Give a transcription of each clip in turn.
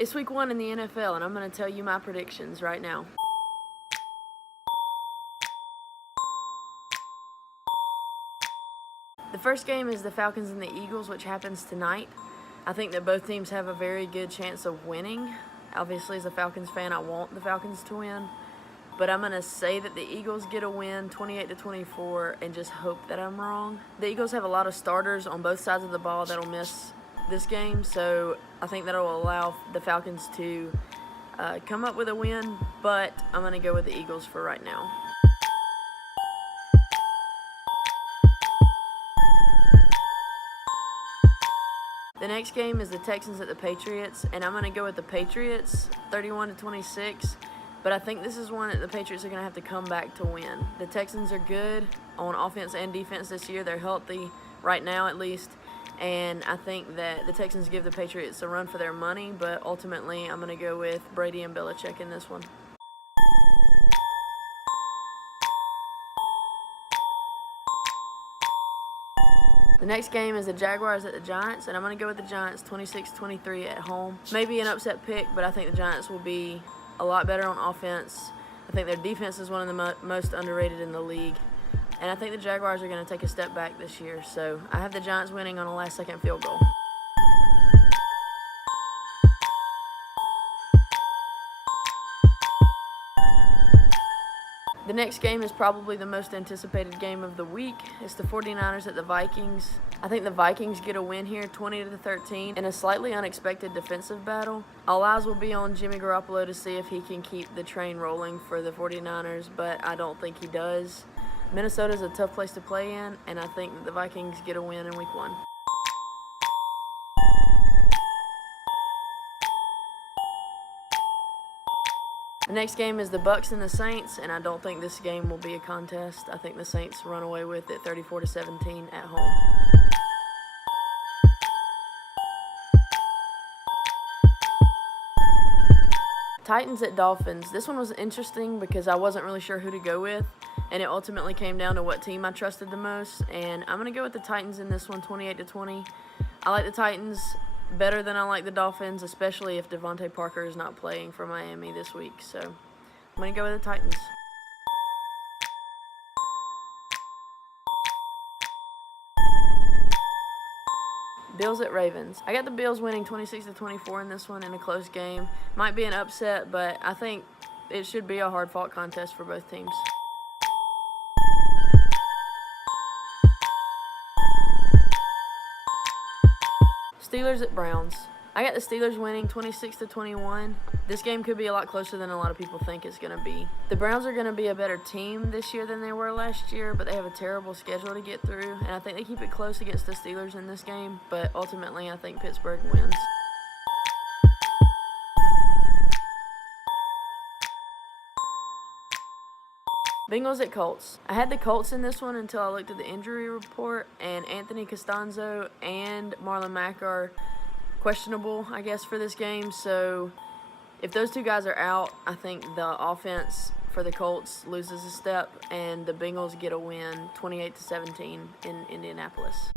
It's week 1 in the NFL, and I'm going to tell you my predictions right now. The first game is the Falcons and the Eagles, which happens tonight. I think that both teams have a very good chance of winning. Obviously, as a Falcons fan, I want the Falcons to win. But I'm going to say that the Eagles get a win 28-24 and just hope that I'm wrong. The Eagles have a lot of starters on both sides of the ball that'll miss this game, so I think that'll allow the Falcons to come up with a win, but I'm going to go with the Eagles for right now. The next game is the Texans at the Patriots, and I'm going to go with the Patriots 31-26. But I think this is one that the Patriots are going to have to come back to win. The Texans are good on offense and defense this year. They're healthy right now at least. And I think that the Texans give the Patriots a run for their money. But ultimately, I'm going to go with Brady and Belichick in this one. The next game is the Jaguars at the Giants, and I'm going to go with the Giants 26-23 at home. Maybe an upset pick, but I think the Giants will be a lot better on offense. I think their defense is one of the most underrated in the league. And I think the Jaguars are going to take a step back this year. So I have the Giants winning on a last-second field goal. The next game is probably the most anticipated game of the week. It's the 49ers at the Vikings. I think the Vikings get a win here, 20-13, in a slightly unexpected defensive battle. All eyes will be on Jimmy Garoppolo to see if he can keep the train rolling for the 49ers, but I don't think he does. Minnesota's a tough place to play in, and I think that the Vikings get a win in week 1. The next game is the Bucs and the Saints, and I don't think this game will be a contest. I think the Saints run away with it 34-17 at home. Titans at Dolphins. This one was interesting because I wasn't really sure who to go with, and it ultimately came down to what team I trusted the most, and I'm going to go with the Titans in this one, 28-20. I like the Titans better than I like the Dolphins, especially if Devontae Parker is not playing for Miami this week. So I'm going to go with the Titans. Bills at Ravens. I got the Bills winning 26-24 in this one in a close game. Might be an upset, but I think it should be a hard-fought contest for both teams. Steelers at Browns. I got the Steelers winning 26-21. This game could be a lot closer than a lot of people think it's going to be. The Browns are going to be a better team this year than they were last year, but they have a terrible schedule to get through, and I think they keep it close against the Steelers in this game, but ultimately I think Pittsburgh wins. Bengals at Colts. I had the Colts in this one until I looked at the injury report, and Anthony Costanzo and Marlon Mack are questionable, I guess, for this game. So if those two guys are out, I think the offense for the Colts loses a step, and the Bengals get a win 28-17 in Indianapolis.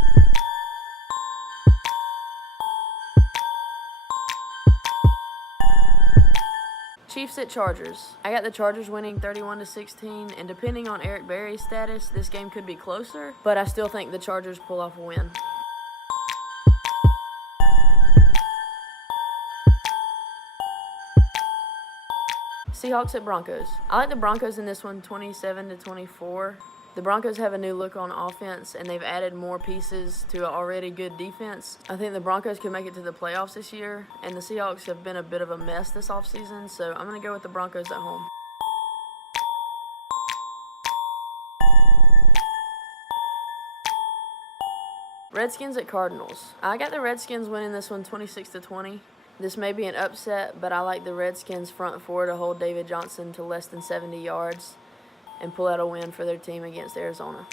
Chiefs at Chargers. I got the Chargers winning 31-16, and depending on Eric Berry's status, this game could be closer, but I still think the Chargers pull off a win. Seahawks at Broncos. I like the Broncos in this one 27-24. The Broncos have a new look on offense, and they've added more pieces to an already good defense. I think the Broncos could make it to the playoffs this year, and the Seahawks have been a bit of a mess this offseason, so I'm going to go with the Broncos at home. Redskins at Cardinals. I got the Redskins winning this one 26-20. This may be an upset, but I like the Redskins front four to hold David Johnson to less than 70 yards and pull out a win for their team against Arizona.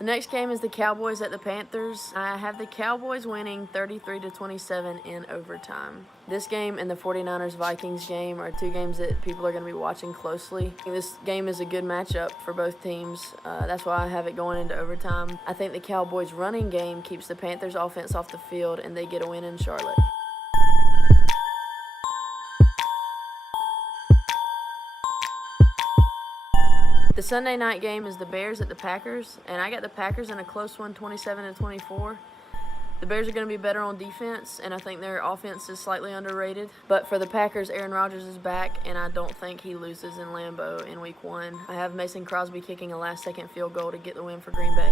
The next game is the Cowboys at the Panthers. I have the Cowboys winning 33-27 in overtime. This game and the 49ers-Vikings game are two games that people are going to be watching closely. This game is a good matchup for both teams. That's why I have it going into overtime. I think the Cowboys' running game keeps the Panthers' offense off the field, and they get a win in Charlotte. The Sunday night game is the Bears at the Packers, and I got the Packers in a close one, 27-24. The Bears are going to be better on defense, and I think their offense is slightly underrated. But for the Packers, Aaron Rodgers is back, and I don't think he loses in Lambeau in Week 1. I have Mason Crosby kicking a last-second field goal to get the win for Green Bay.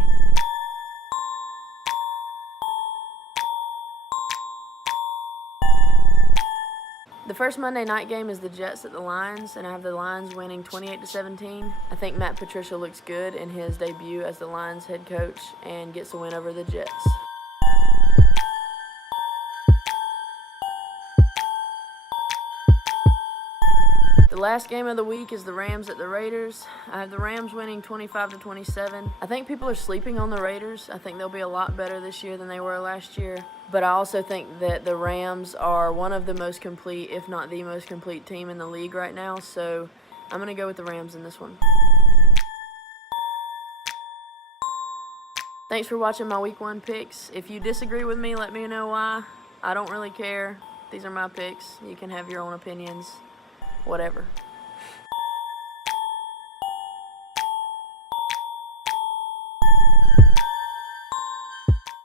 The first Monday night game is the Jets at the Lions, and I have the Lions winning 28-17. I think Matt Patricia looks good in his debut as the Lions head coach and gets a win over the Jets. The last game of the week is the Rams at the Raiders. I have the Rams winning 25-27. I think people are sleeping on the Raiders. I think they'll be a lot better this year than they were last year. But I also think that the Rams are one of the most complete, if not the most complete team in the league right now. So I'm going to go with the Rams in this one. Thanks for watching my Week 1 picks. If you disagree with me, let me know why. I don't really care. These are my picks. You can have your own opinions. Whatever.